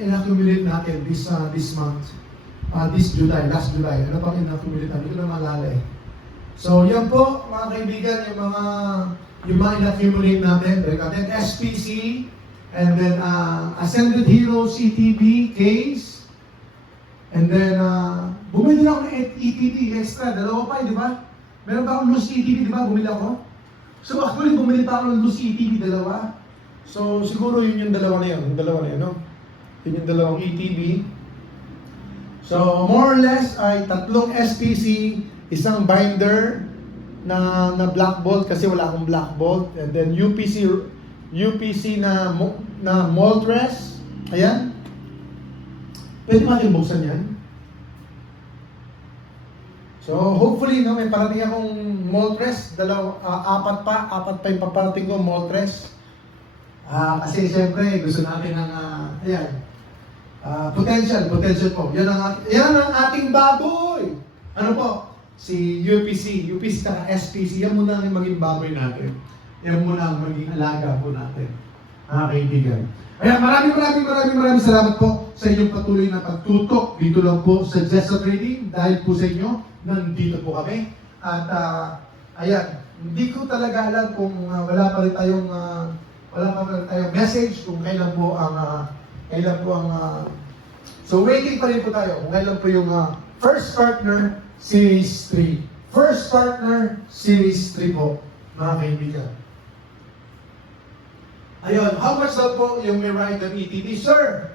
in-accumulate natin this month, this July, last July. Ano pang in-accumulate natin? Hindi ko na maalala eh. So, yan po, mga kaibigan, yung mga in-accumulate natin. Then SPC, and then Ascended Heroes ETB case, and then bumili ako ng ETB extra, dalawa pa, di ba? Meron pa akong loose ETB, di ba? Bumili ako. So actually, bumili pa ako ng loose ETB, dalawa. So siguro yun yung dalawa na yun, no? Yun yung dalawang ETB. So more or less ay tatlong SPC, isang binder na black bolt kasi wala akong black bolt, and then UPC na Moltres. Ayan. Pwede natin buksan yan. So hopefully no, may parating akong Moltres, apat pa yung paparating ko Moltres. Kasi siyempre gusto natin ng ayan. Potential po. Yan ang ating baboy. Ano po? Si UPC na SPC, yan muna ang maging baboy natin. Yan muna ang maging alaga po natin. Kaibigan. Ayan, maraming salamat po sa inyong patuloy na pagtutok dito lang po sa Jessa Trading. Dahil po sa inyo, nandito po kami. At ayan, hindi ko talaga alam kung wala pa rin tayong message kung kailan po ang so waiting pa rin po tayo kung kailan po yung First Partner Series 3. First Partner Series 3 po, mga kaibigan. Ayun, how much daw po yung may ride ng ETD? Sir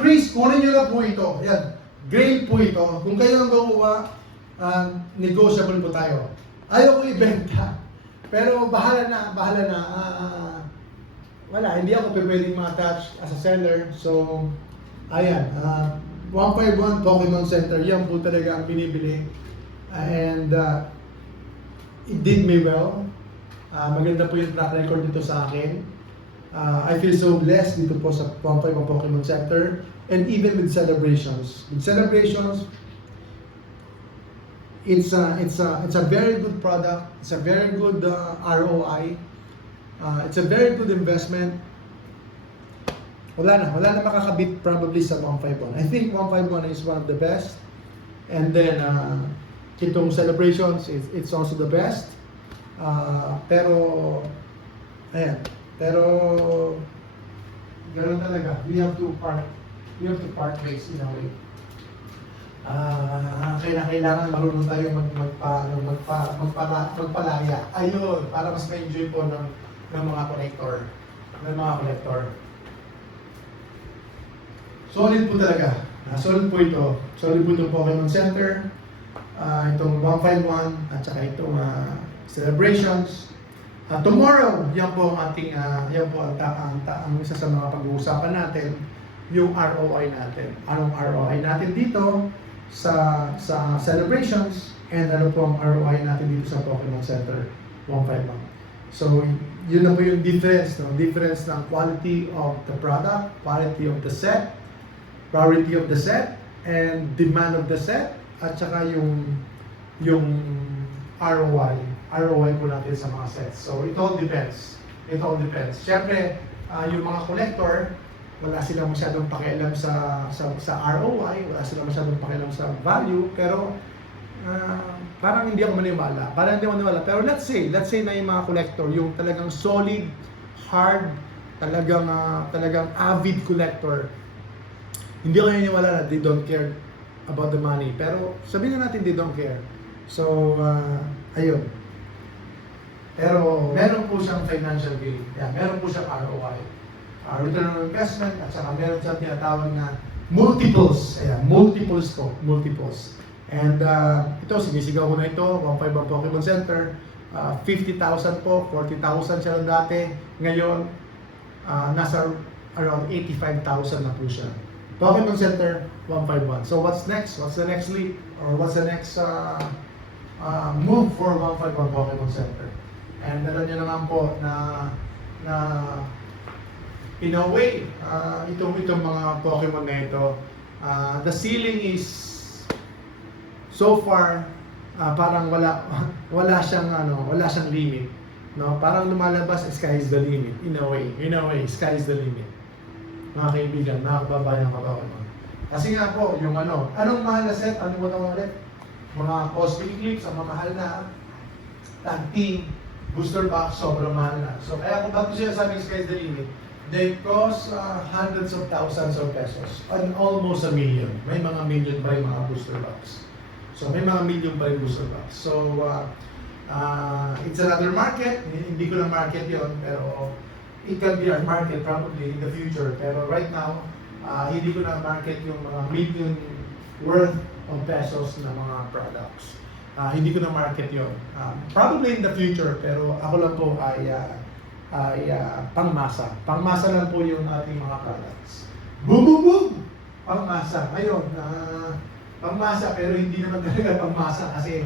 Chris, kunin nyo na po ito. Ayan, grade po ito. Kung kayo ang gumawa, negotiable po tayo. Ayaw ko ibenta. Pero bahala na. Wala, hindi ako pwedeng ma-attach as a seller. So, ayan. 151 Pokemon Center, yan po talaga ang binibili. And it did me well. Maganda po yung track record dito sa akin. I feel so blessed dito po sa 151 Pokemon Center. And even with celebrations. It's a very good product. It's a very good ROI. It's a very good investment. Wala na makakabit probably sa 151. I think 151 is one of the best. And then itong celebrations, it's also the best. Pero ganoon talaga. We have to part ways in a way. Kailangan marunong tayo magpalaya. Ayun, para mas ma-enjoy po ng mga collector. Solid po talaga. Solid po ito. Solid po itong Pokemon Center. Itong 151 at saka itong celebrations. Tomorrow, yan po ang ating ang isa sa mga pag-uusapan natin, yung ROI natin. Anong ROI natin dito sa celebrations, and ano po ang ROI natin dito sa Pokemon Center 151. So, yun na po yung difference, no? Difference ng quality of the product, quality of the set, priority of the set, and demand of the set, at saka yung ROI po natin sa mga sets. So, it all depends. Siyempre, yung mga collector, wala silang masyadong pakialam sa ROI, wala silang masyadong pakialam sa value, pero parang hindi ako maniwala. Pero let's say na yung mga collector, yung talagang solid, hard, talagang avid collector, hindi ako naniniwala na they don't care about the money. Pero sabihin na natin they don't care. So, ayun. Pero meron po siyang financial gain. Meron po siyang ROI. Return on investment, at saka meron siyang tinatawag na multiples. Multiples. And ito, sinisigaw ko na ito, 151 Pokemon Center. 50,000 po, 40,000 siya lang dati. Ngayon, nasa around 85,000 na po siya. Pokemon Center 151. So what's next? What's the next leap? Or what's the next move for 151 Pokemon Center? And alam niyo naman po na in a way, itong mga Pokemon na ito, the ceiling is so far parang wala siyang limit, no? Parang lumalabas, sky is the limit in a way, sky is the limit. mga kaibigan, mga kababayan ng Pokemon. Kasi nga po, yung anong mahal na set, ano mo na ulit? Mga Cosmic Eclipse, ang mamahal na tag team, booster box, sobrang mahal na. So kaya kung bago siya sabing sky's the limit, they cost hundreds of thousands of pesos, and almost a million. May mga million pa yung mga booster box. So may mga million pa yung booster box. So it's another market, hindi ko na market yon, pero it can be our market probably in the future. Pero right now, hindi ko na market yung mga million worth of pesos na mga products. Hindi ko na market yon. Probably in the future, pero ako lang po ay pangmasa. Pangmasa lang po yung ating mga products. Boom, boom, boom! Pangmasa. Ngayon, pangmasa pero hindi naman talaga pangmasa kasi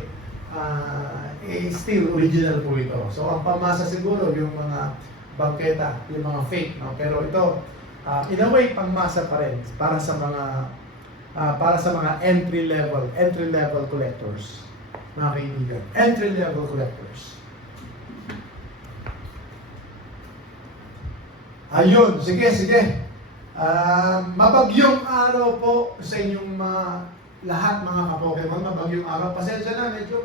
still original po ito. So ang pangmasa siguro yung mga bangketa, yung mga fake, no? Pero ito, in a way, pangmasa pa rin para sa mga entry level collectors, mga kaibigan. Entry level collectors. Ayun, sige. Mabagyong araw po sa inyong lahat mga ka-Pokemon. Mabagyong araw. Pasensya na, medyo